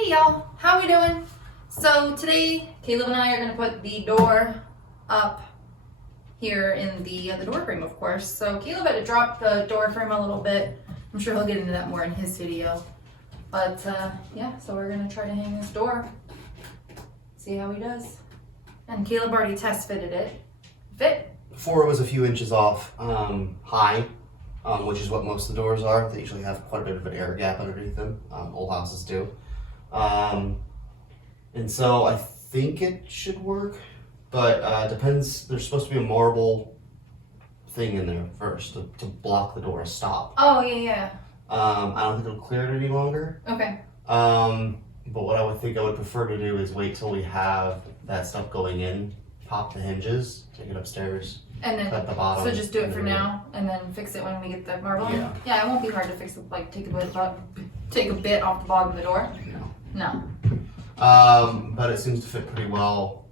Hey y'all, how we doing? So today, Caleb and I are gonna put the door up here in the door frame, of course. So Caleb had to drop the door frame a little bit. I'm sure he'll get into that more in his video. But yeah, so we're gonna try to hang this door. See how he does. And Caleb already test fitted it. Fit? Before it was a few inches off high, which is what most of the doors are. They usually have quite a bit of an air gap underneath them. Old houses do. And so I think it should work, but depends. There's supposed to be a marble thing in there first to block the door, stop. Oh, yeah. I don't think it'll clear it any longer. Okay. But what I would think I would prefer to do is wait till we have that stuff going in, pop the hinges, take it upstairs, And then, cut the bottom. so just do it for now, and then fix it when we get the marble in? Yeah. Yeah, it won't be hard to fix it, like take a bit off the bottom of the door? No. But it seems to fit pretty well.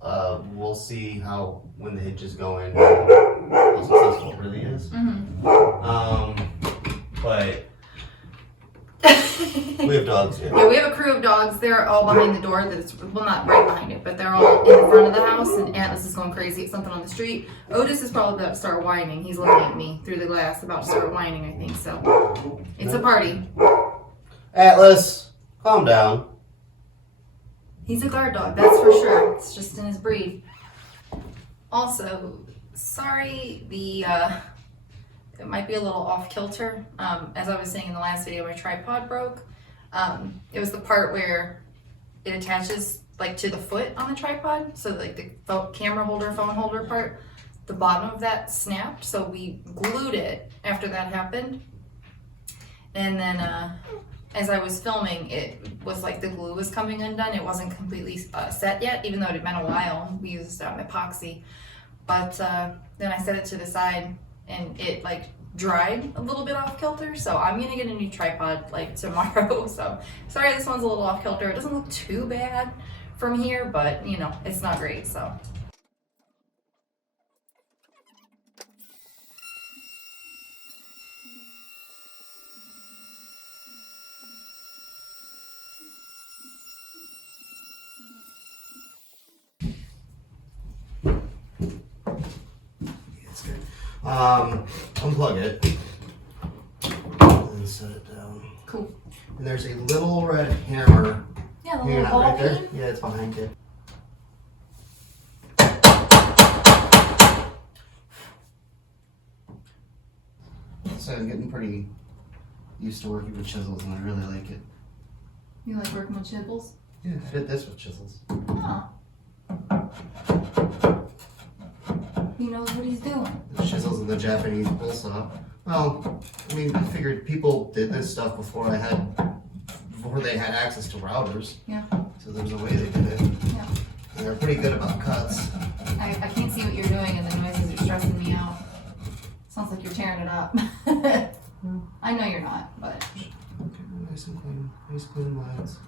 We'll see how, when the hinges go in, how successful it really is. But we have dogs, yeah. Yeah, we have a crew of dogs. They're all behind the door. Well, not right behind it, but they're all in the front of the house. And Atlas is going crazy at something on the street. Otis is probably about to start whining. He's looking at me through the glass, about to start whining, I think. So it's a party. Atlas, calm down. He's a guard dog, that's for sure. It's just in his breed. Also, sorry, it might be a little off kilter. As I was saying in the last video, my tripod broke. It was the part where it attaches like to the foot on the tripod. So like the camera holder, phone holder part, the bottom of that snapped. So we glued it after that happened. And then as I was filming, it was like the glue was coming undone. It wasn't completely set yet, even though it had been a while. We used epoxy. But then I set it to the side and it like dried a little bit off kilter. So I'm gonna get a new tripod like tomorrow. So sorry, this one's a little off kilter. It doesn't look too bad from here, but you know, it's not great, so. Unplug it and set it down. Cool. And there's a little red hammer. Yeah, the hanging little out ball right there. peen. Yeah, it's behind it. So I'm getting pretty used to working with chisels, and I really like it. You like working with chisels? Yeah, I did this with chisels. Oh. He knows what he's doing. The chisels and the Japanese bull saw. Well, I mean, I figured people did this stuff before they had access to routers. Yeah. So there was a way they did it. Yeah. And they're pretty good about cuts. I can't see what you're doing, and the noises are stressing me out. Sounds like you're tearing it up. I know you're not, but. Okay, nice and clean. Nice clean lines.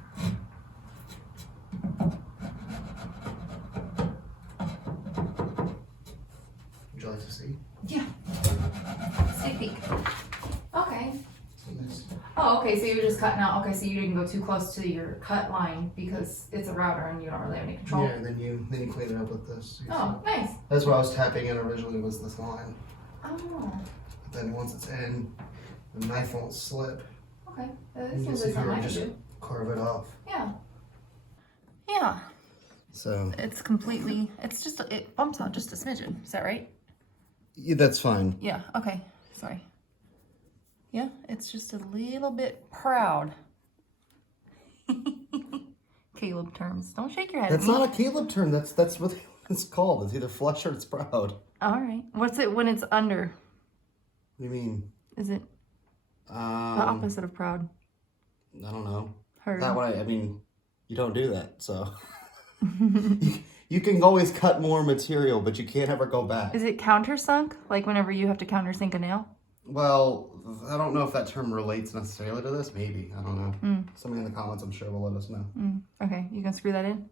Would you like to see? Yeah. Sneak peek. Okay. So this. Oh, okay, so you're just cutting out. Okay, so you didn't go too close to your cut line because it's a router and you don't really have any control. Yeah, and then you clean it up with this. Oh, nice. That's what I was tapping in originally, was this line. Oh, But then once it's in, the knife won't slip. okay. This You seems just like something I could just do. carve it off. Yeah. Yeah. So It's completely, it bumps out just a smidgen. Is that right? yeah, that's fine. Yeah, okay. Sorry. Yeah, it's just a little bit proud. Caleb terms. Don't shake your head That's at me. not a Caleb term. That's what it's called. It's either flush or it's proud. All right. What's it when it's under? What do you mean? Is it the opposite of proud? I don't know. Heard. That way, I mean, you don't do that, so. you can always cut more material, but you can't ever go back. Is it countersunk? Like whenever you have to countersink a nail? Well, I don't know if that term relates necessarily to this. Maybe. I don't know. Somebody in the comments, I'm sure, will let us know. Okay, you can screw that in?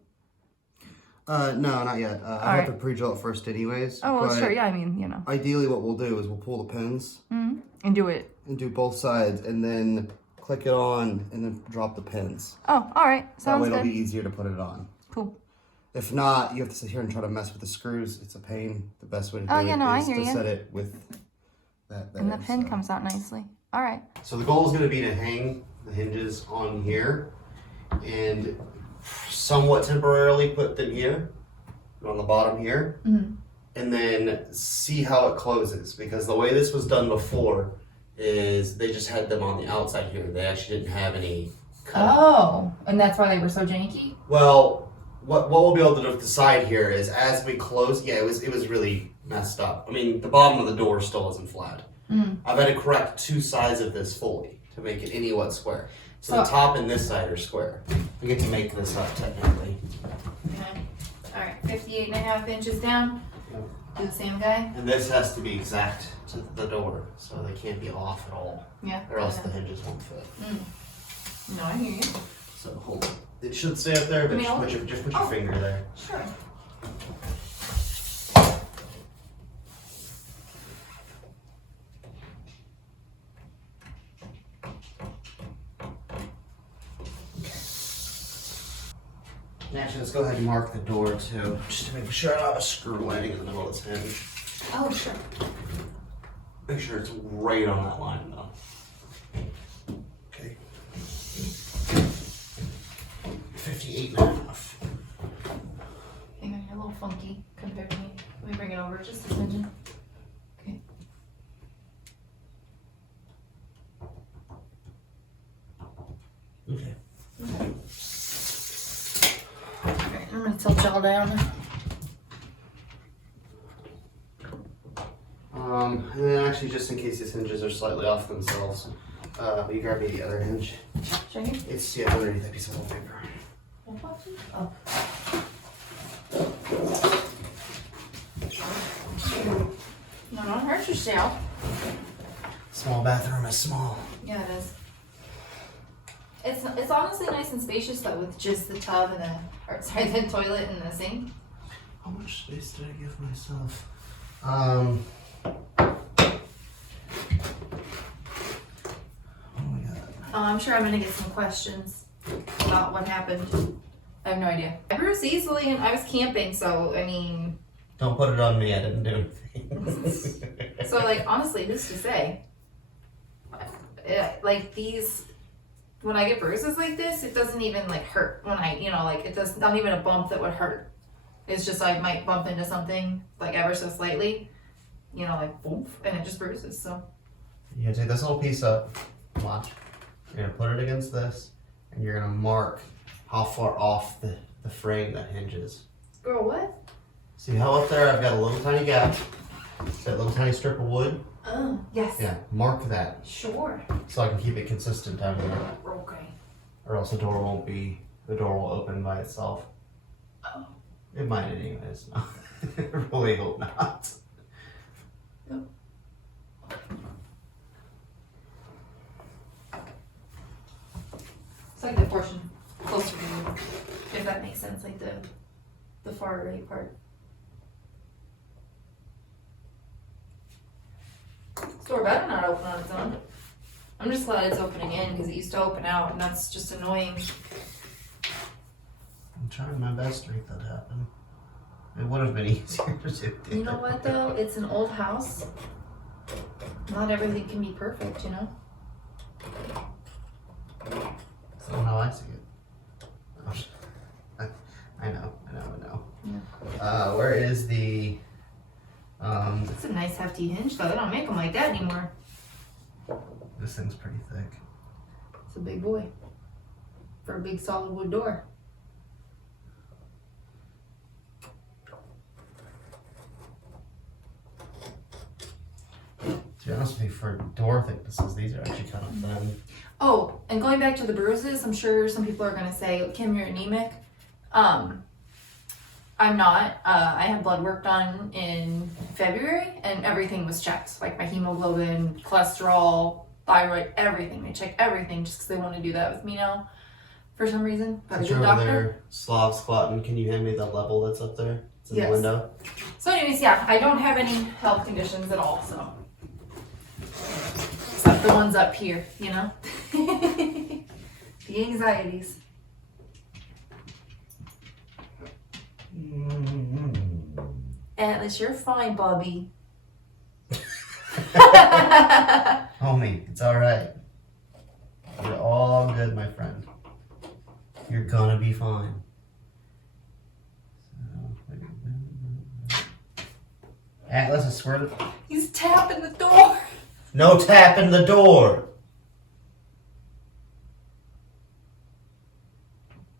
No, not yet. I have to pre-drill it first anyways. Oh, well, but sure. Yeah, I mean, you know. Ideally, what we'll do is we'll pull the pins And do it. and do both sides, and then click it on and then drop the pins. Oh, all right. That Sounds way it'll good. be easier to put it on. Cool. If not, you have to sit here and try to mess with the screws. It's a pain. The best way to do Oh, yeah, no, I is hear to you. set it with that there. And the pin so. comes out nicely. All right. So the goal is going to be to hang the hinges on here and somewhat temporarily put them here on the bottom here, Mhm. and then see how it closes, because the way this was done before is they just had them on the outside here. They actually didn't have any cut. Oh, and that's why they were so janky? Well, what we'll be able to decide here is as we close, yeah, it was really messed up. I mean, the bottom of the door still isn't flat. Mm. I've had to correct two sides of this fully to make it anywhat square. So the So- top and this side are square. We get to make this up technically. Okay. All right. 58.5 inches down. Yep. Do the same guy. And this has to be exact to the door, so they can't be off at all, Yeah. or else the hinges won't fit. No, I hear you. So hold it. It should stay up there, but I mean, just put your finger there. Sure. Actually, let's go ahead and mark the door too, just to make sure I don't have a screw landing in the middle of this hinge. Oh, sure. Make sure it's right on that line though. Okay. 58.5. Hang on, you're a little funky compared to me. Let me bring it over just a smidgen. Okay. Okay. Alright, I'm gonna tilt y'all down. And then actually, just in case these hinges are slightly off themselves, will you grab me the other hinge? Show you? It's underneath that piece of wallpaper. Oh. No, don't hurt yourself. Small bathroom is small. Yeah, it is. It's honestly nice and spacious though, with just the tub and the toilet and the sink. How much space did I give myself? What do we got? Oh, I'm sure I'm gonna get some questions about what happened. I have no idea. I bruised easily and I was camping, so I mean, Don't put it on me. I didn't do anything. so like honestly, who's to say? Like these, when I get bruises like this, it doesn't even like hurt when I, like it does not even a bump that would hurt. It's just I might bump into something like ever so slightly, like boom, and it just bruises. So You're gonna take this little piece up. Watch. You're gonna put it against this, and you're gonna mark how far off the frame that hinges. girl, what? See how up there I've got a little tiny gap? That little tiny strip of wood? Oh, yes. Yeah, mark that Sure. so I can keep it consistent down here. Okay. Or else the door will open by itself. Oh. It might anyways. No. I really hope not. It's like the portion closer to you, if that makes sense, like the far right part. This door better not open on its own. I'm just glad it's opening in because it used to open out and that's just annoying. I'm trying my best to make that happen. It would have been easier to do. You know what though? It's an old house. Not everything can be perfect, That's not how I see it. I know. Where is the, It's a nice hefty hinge though. They don't make them like that anymore. this thing's pretty thick. It's a big boy. For a big solid wood door. To be honest with you, for door thicknesses, these are actually kind of thin. Oh, and going back to the bruises, I'm sure some people are gonna say, Kim, you're anemic. I'm not. I had blood work done in February and everything was checked. Like my hemoglobin, cholesterol, thyroid, everything. They check everything just because they want to do that with me now for some reason. Got a Since good you're over doctor. there, Slav squatting, can you hand me the level that's up there? It's in Yes. the window. So anyways, yeah, I don't have any health conditions at all, so. Except the ones up here, you know? The anxieties. Atlas, you're fine, Bobby. Homie, it's alright. You're all good, my friend. You're gonna be fine. Atlas, I swear to... He's tapping the door. No tapping the door!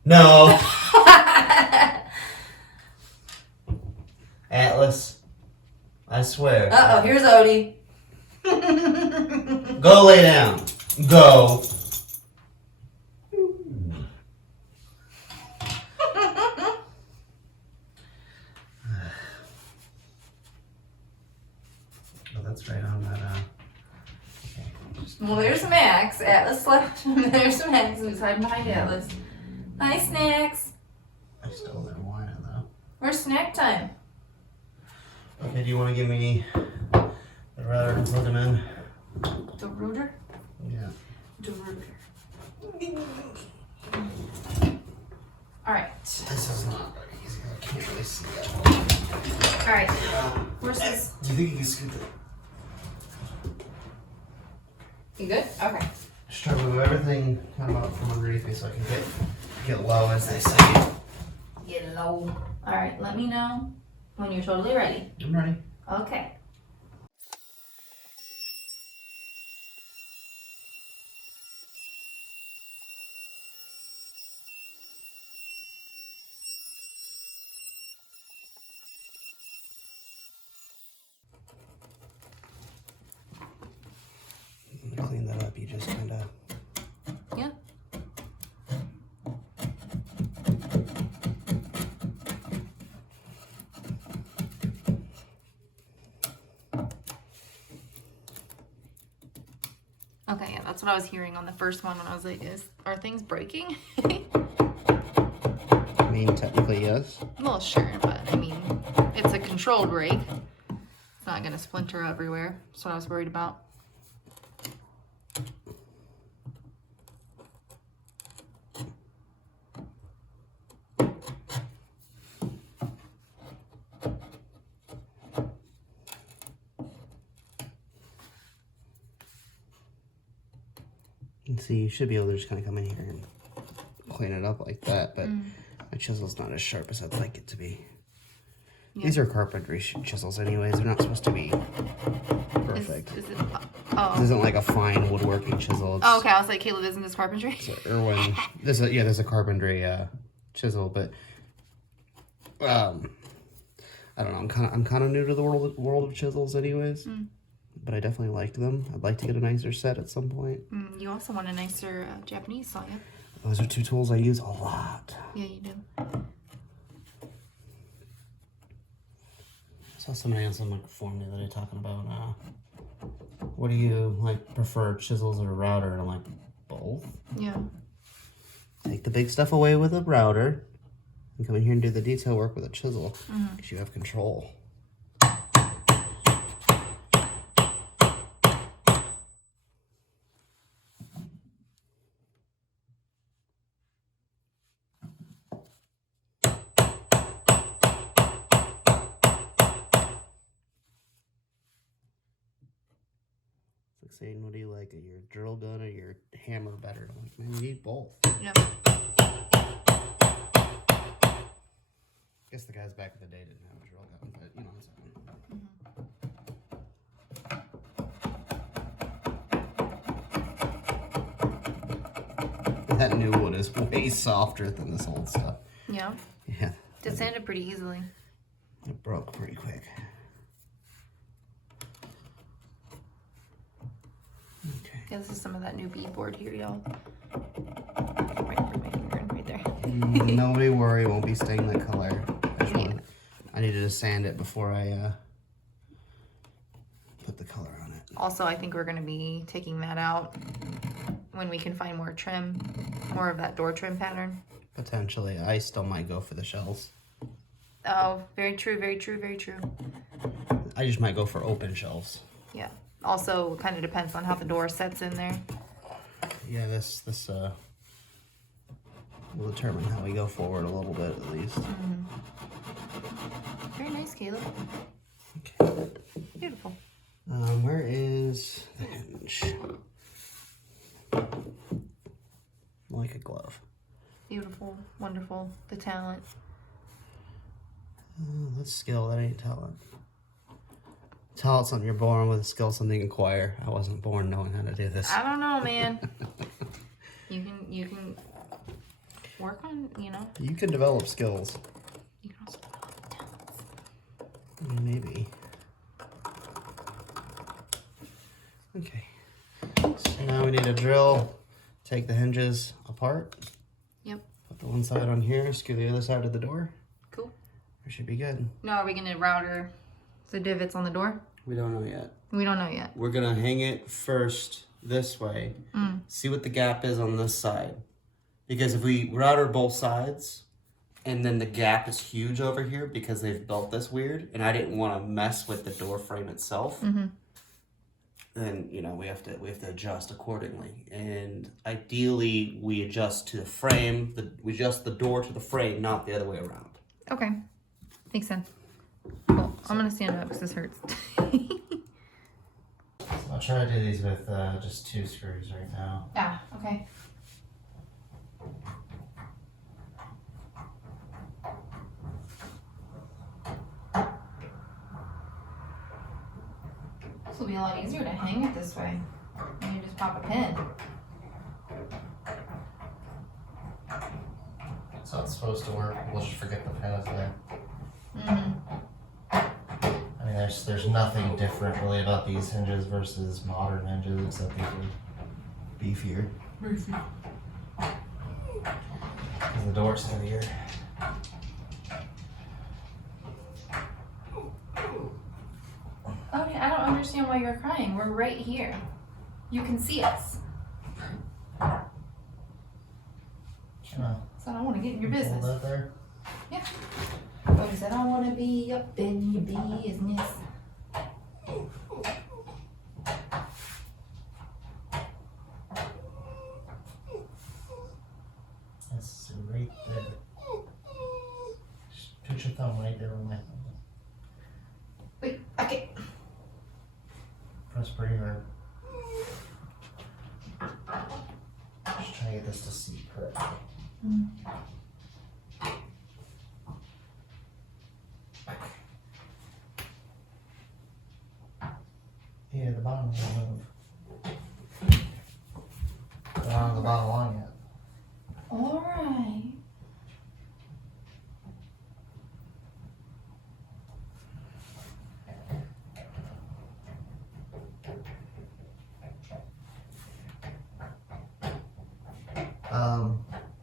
No! Atlas, I swear. Uh-oh, here's Odie. Go lay down. Go. Oh, that's right on that, okay. Well, there's Max. Atlas left. There's Max who's hiding behind Atlas. Hi, Snacks. I still didn't want it, though. Where's snack time? Okay, do you want to give me the router and plug them in? The router? Yeah. The router. Alright. This is not very easy. I can't really see that. Alright. Where's this? Do you think you can scoot it? You good? Okay. Just try to move everything kind of up from underneath me so I can get low, as they say. Get low. Alright, let me know when you're totally ready. I'm ready. Okay. Clean that up. You just kind of. Yeah. Okay, yeah, that's what I was hearing on the first one when I was like, are things breaking? I mean, technically, yes. Well, sure, but I mean, it's a controlled break. It's not gonna splinter everywhere. That's what I was worried about. And see, you should be able to just kind of come in here and clean it up like that, but my chisel's not as sharp as I'd like it to be. Yeah. These are carpentry chisels anyways. They're not supposed to be perfect. Is it, This oh. isn't like a fine woodworking chisel. It's, Oh, okay. I was like, Caleb, isn't this carpentry? So Irwin, there's a carpentry chisel, but I don't know. I'm kind of new to the world of chisels, anyways. But I definitely liked them. I'd like to get a nicer set at some point. You also want a nicer Japanese saw, yeah? Those are two tools I use a lot. Yeah, you do. I saw somebody on some forum the other day talking about what do you like prefer, chisels or a router? And I'm like, both. Yeah. Take the big stuff away with a router and come in here and do the detail work with a chisel because you have control. It's like saying, what do you like, your drill gun or your hammer better? I'm like, man, you need both. Yeah. I guess the guys back in the day didn't have a drill gun, but you know what I'm saying. That new wood is way softer than this old stuff. Yeah. Yeah. It sanded pretty easily. It broke pretty quick. Okay. Yeah, this is some of that new beadboard here, y'all. Right through my finger and right there. Nobody worry, it won't be staying that color. I needed to sand it before I put the color on it. Also, I think we're going to be taking that out when we can find more trim, more of that door trim pattern. Potentially. I still might go for the shells. Oh, very true, very true, very true. I just might go for open shelves. Yeah. Also, kind of depends on how the door sets in there. Yeah, this will determine how we go forward a little bit at least. Very nice, Caleb. Okay. Beautiful. Where is the hinge? Like a glove. Beautiful. Wonderful. The talent. That's skill, that ain't talent. Talent's something you're born with, skill something you acquire. I wasn't born knowing how to do this. I don't know, man. You can work on, you know. You can develop skills. You can also develop talents. Maybe. Okay. So now we need a drill. Take the hinges apart. Yep. Put the one side on here, screw the other side of the door. Cool. We should be good. Now, are we gonna router the divots on the door? We don't know yet. We don't know yet. We're gonna hang it first this way. See what the gap is on this side. Because if we router both sides, and then the gap is huge over here because they've built this weird, and I didn't want to mess with the door frame itself. Then you know we have to adjust accordingly. And ideally, we adjust to the frame. We adjust the door to the frame, not the other way around. Okay. Makes sense. Cool. I'm gonna stand up because this hurts. I'll try to do these with just 2 screws right now. Ah, okay. This will be a lot easier to hang it this way. And you just pop a pin. So it's supposed to work. We'll just forget the pin is there. I mean, there's nothing different really about these hinges versus modern hinges, except these are beefier. Because the door's heavier. Oh, yeah, I don't understand why you're crying. We're right here. You can see us. So I don't want to get in your business. Hold that there. Yeah. But he said, I want to be up in your business. That's right there. Just put your thumb right there on my thumb. Wait, okay. Press pretty hard. Just trying to get this to seat correctly. Yeah, the bottom will move. But I don't have the bottom on yet. All right.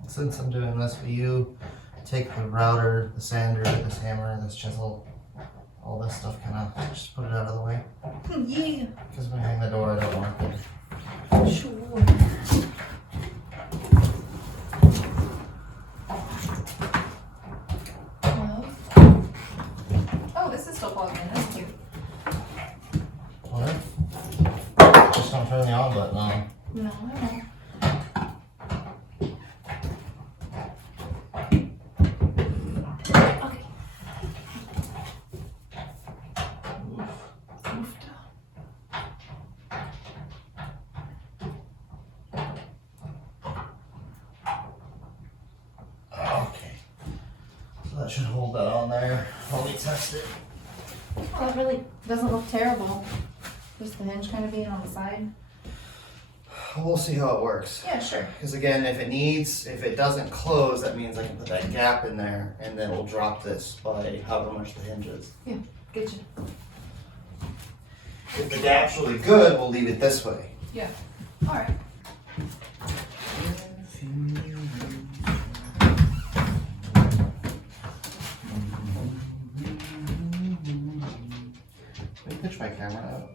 Since I'm doing this for you, take the router, the sander, this hammer, this chisel, all this stuff, kind of just put it out of the way. Yeah. Because when I hang the door, I don't want it. Sure. Oh, this is still plugged in. That's cute. What? Just don't turn the on button on. No, I don't. Okay. Okay. So that should hold that on there while we test it. Well, that really doesn't look terrible. Just the hinge kind of being on the side. We'll see how it works. Yeah, sure. Because again, if it doesn't close, that means I can put that gap in there and then we'll drop this by however much the hinge is. Yeah, get you. If the gap's really good, we'll leave it this way. Yeah. All right. Let me pitch my camera up.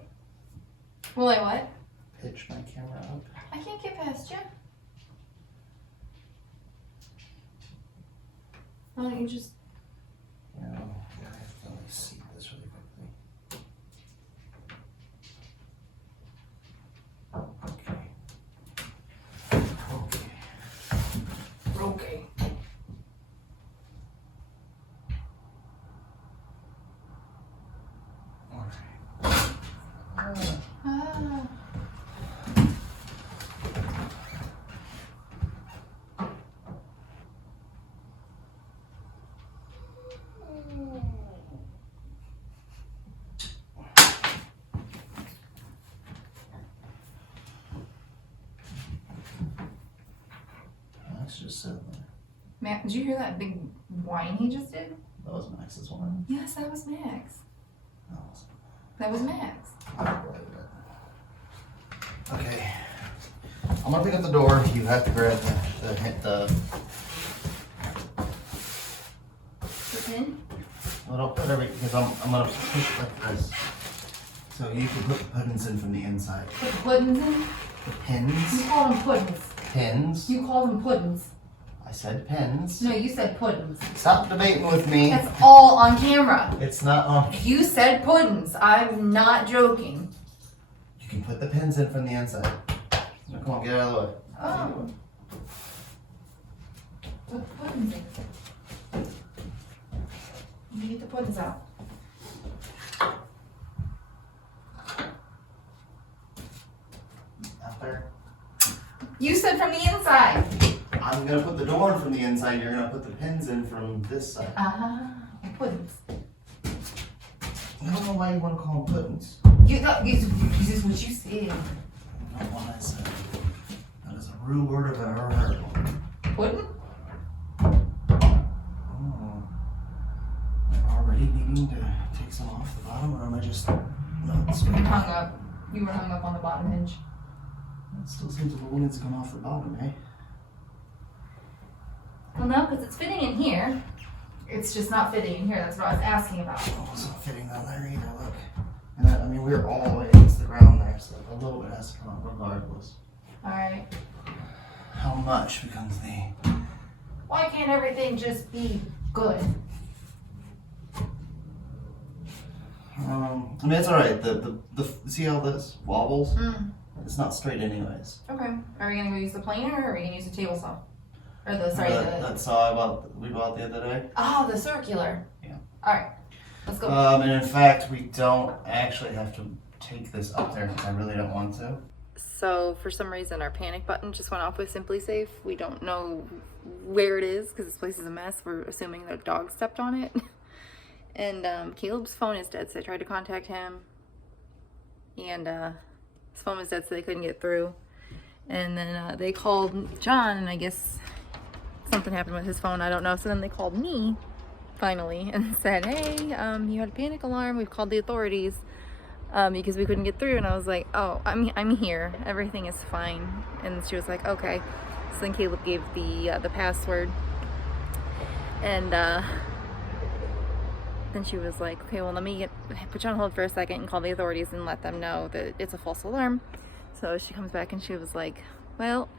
Will I what? Pitch my camera up. I can't get past you. Why don't you just... You know, I have to like seat this really quickly. Ah. Max just said that. Max, did you hear that big whine he just did? That was Max's one. Yes, that was Max. That was. That was Max. I don't believe it. Okay. I'm gonna pick up the door. You have to grab the The pin? well, don't put everything because I'm gonna push like this. So you can put the puddings in from the inside. Put puddings in? The pins. You call them puddings. Pins. You call them puddings. I said pins. No, you said puddings. Stop debating with me. That's all on camera. It's not on. You said puddings. I'm not joking. You can put the pins in from the inside. Now, come on, get out of the way. Oh. Put the puddings in. You get the puddings out. Out there. You said from the inside. I'm gonna put the door in from the inside. You're gonna put the pins in from this side. Puddings. I don't know why you want to call them puddings. This is what you said. Not what I said. That is a rude word I've ever heard. Pudding? Oh. Am I already needing to take some off the bottom, or am I just not straight? You hung up. You were hung up on the bottom hinge. It still seems a little needs to come off the bottom, eh? Well, no, because it's fitting in here. It's just not fitting in here. That's what I was asking about. Oh, it's not fitting down there either, look. And that, I mean, we're all the way against the ground there, so a little bit has to come up regardless. Alright. How much becomes the... Why can't everything just be good? I mean, it's alright. The see how this wobbles? Mm. It's not straight anyways. Okay. Are we gonna go use the planer or are we gonna use the table saw? Or the, sorry, That saw we bought the other day. Oh, the circular. Yeah. Alright. Let's go. And in fact, we don't actually have to take this up there. I really don't want to. So for some reason our panic button just went off with Simply Safe. We don't know where it is because this place is a mess. We're assuming the dog stepped on it. And Caleb's phone is dead, so I tried to contact him. And his phone was dead, so they couldn't get through. And then they called John, and I guess something happened with his phone. I don't know. So then they called me finally and said, hey, you had a panic alarm. We've called the authorities because we couldn't get through. And I was like, oh, I'm here. Everything is fine. And she was like, okay. So then Caleb gave the password. And then she was like, okay, well, let me put you on hold for a second and call the authorities and let them know that it's a false alarm. So she comes back and she was like, well,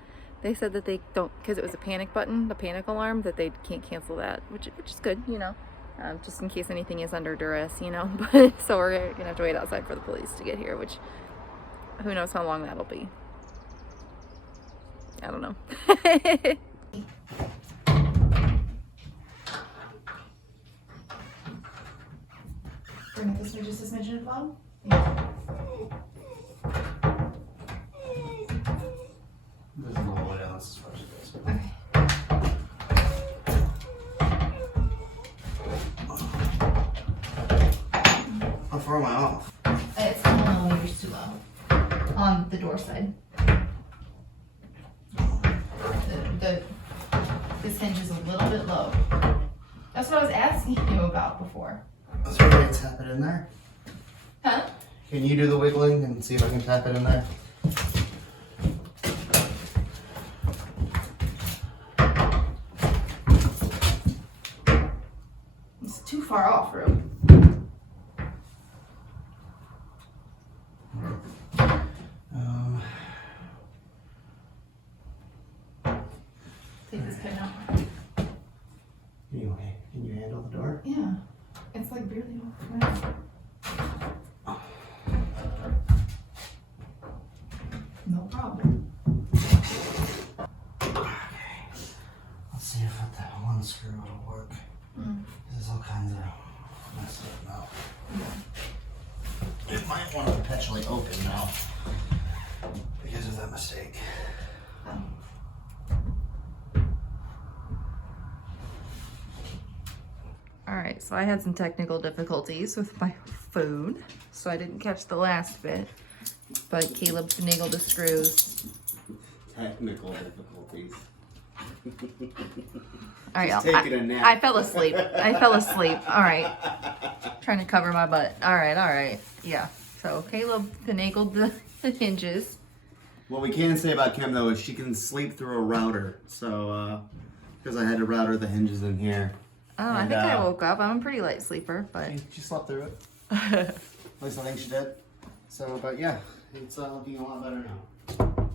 they said that they don't, because it was a panic button, the panic alarm, that they can't cancel that, which is good, you know, just in case anything is under duress, you know. But so we're gonna have to wait outside for the police to get here, which who knows how long that'll be. I don't know. Bring it this way, just a smidgen at the bottom. Yeah. This is all the way down. This is as far as it goes. Okay. How far am I off? It's a couple millimeters too low on the door side. This hinge is a little bit low. That's what I was asking you about before. Is there a way to tap it in there? Huh? Can you do the wiggling and see if I can tap it in there? It's too far off, Rube. Take this pin out. Anyway, can you handle the door? Yeah. It's like barely off the ground. No problem. Let's see if that one screw will work. This is all kinds of messed up now. It might want to actually open now because of that mistake. All right, so I had some technical difficulties with my phone, so I didn't catch the last bit. But Caleb finagled the screws. Technical difficulties. All right, Just taking a nap. I fell asleep. I fell asleep. All right, trying to cover my butt. All right. Yeah. So Caleb finagled the hinges. What we can say about Kim though is she can sleep through a router. So, because I had to router the hinges in here. Oh, I think I woke up. I'm a pretty light sleeper, but She slept through it. At least I think she did. So, but yeah, it's looking a lot better now.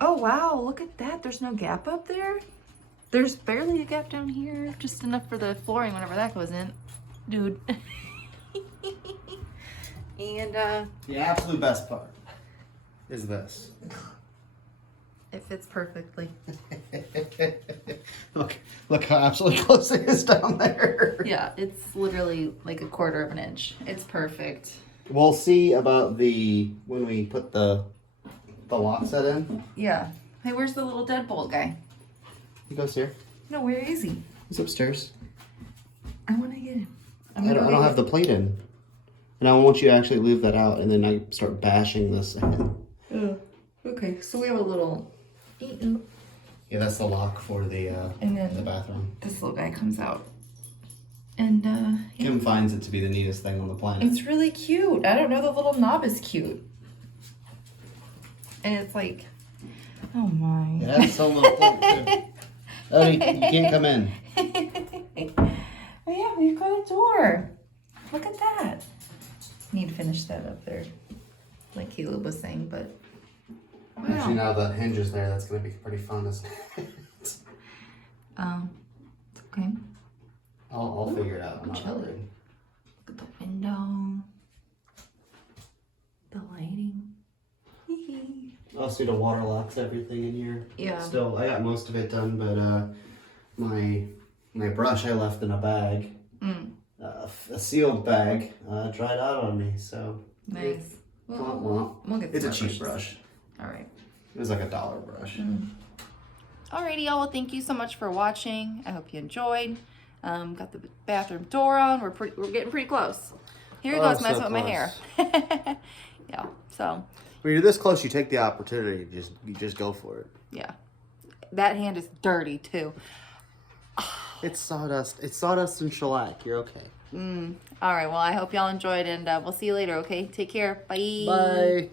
oh wow, look at that. There's no gap up there. There's barely a gap down here, just enough for the flooring whenever that goes in, dude. And The absolute best part is this. it fits perfectly. Look how absolutely close it is down there. Yeah, it's literally like a quarter of an inch. It's perfect. We'll see about when we put the lock set in. Yeah. Hey, where's the little deadbolt guy? He goes here. No, where is he? He's upstairs. I want to get him. I don't have the plate in. And I want you to actually leave that out and then I start bashing this in. Oh, okay, so we have a little. Yeah, that's the lock for the And then the bathroom. this little guy comes out. And yeah, Kim finds it to be the neatest thing on the planet. it's really cute. I don't know, the little knob is cute. And it's like, oh my. It has its own little plate too. Odie, you can't come in. Oh yeah, we've got a door. Look at that. Need to finish that up there, like Caleb was saying, but Actually, now that hinge is there, that's going to be pretty fun, isn't it? it's okay. I'll figure it out. I'm not Chilly. worried. Look at the window, the lighting. Also, the water locks everything in here. Yeah. Still, I got most of it done, but my brush I left in a bag, a sealed bag, dried out on me. So Nice. Well, We'll get it's a some cheap brush. All right. It was like $1 brush. Alrighty, y'all. Well, thank you so much for watching. I hope you enjoyed. Got the bathroom door on. We're getting pretty close. Here he Oh, goes, messing so with my hair. Yeah. So When you're this close, you take the opportunity. You just go for it. yeah, that hand is dirty too. It's sawdust. It's sawdust and shellac. You're okay. All right. Well, I hope y'all enjoyed, and we'll see you later. Okay. Take care. Bye. Bye.